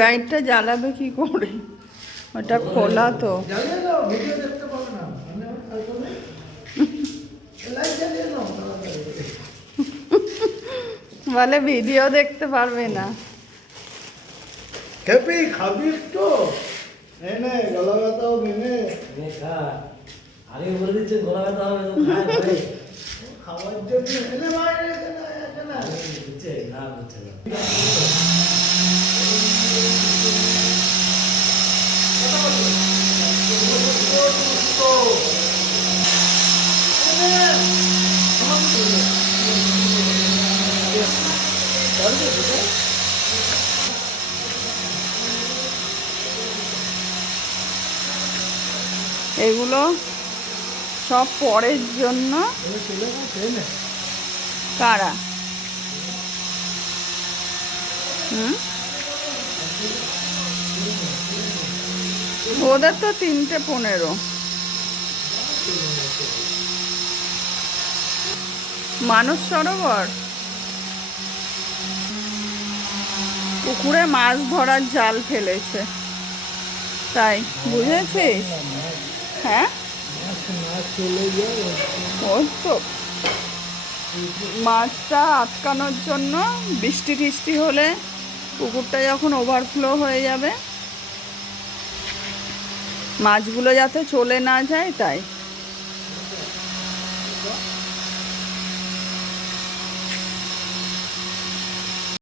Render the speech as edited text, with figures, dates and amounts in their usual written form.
লাইটটা জ্বালাবে কি করে? ওটা খোলা তো। বলে ভিডিও দেখতে পারবে না। খেপি খাবি তো এনে গলা ব্যথা হবে নে খা আগে বলে দিচ্ছে গলা ব্যথা হবে তো খায় ভাই খাওয়ার জন্য এনে বাইরে না দিচ্ছে খা দিচ্ছে এগুলো সব পরের জন্য। কারা? ওদের তো 3:15। মানস সরোবর পুকুরে মাছ ধরার জাল ফেলেছে, তাই বুঝেছিস? হ্যাঁ, ওই তো মাছটা আটকানোর জন্য বৃষ্টি টিষ্টি হলে পুকুরটা যখন ওভারফ্লো হয়ে যাবে, মাছগুলো যাতে চলে না যায় তাই।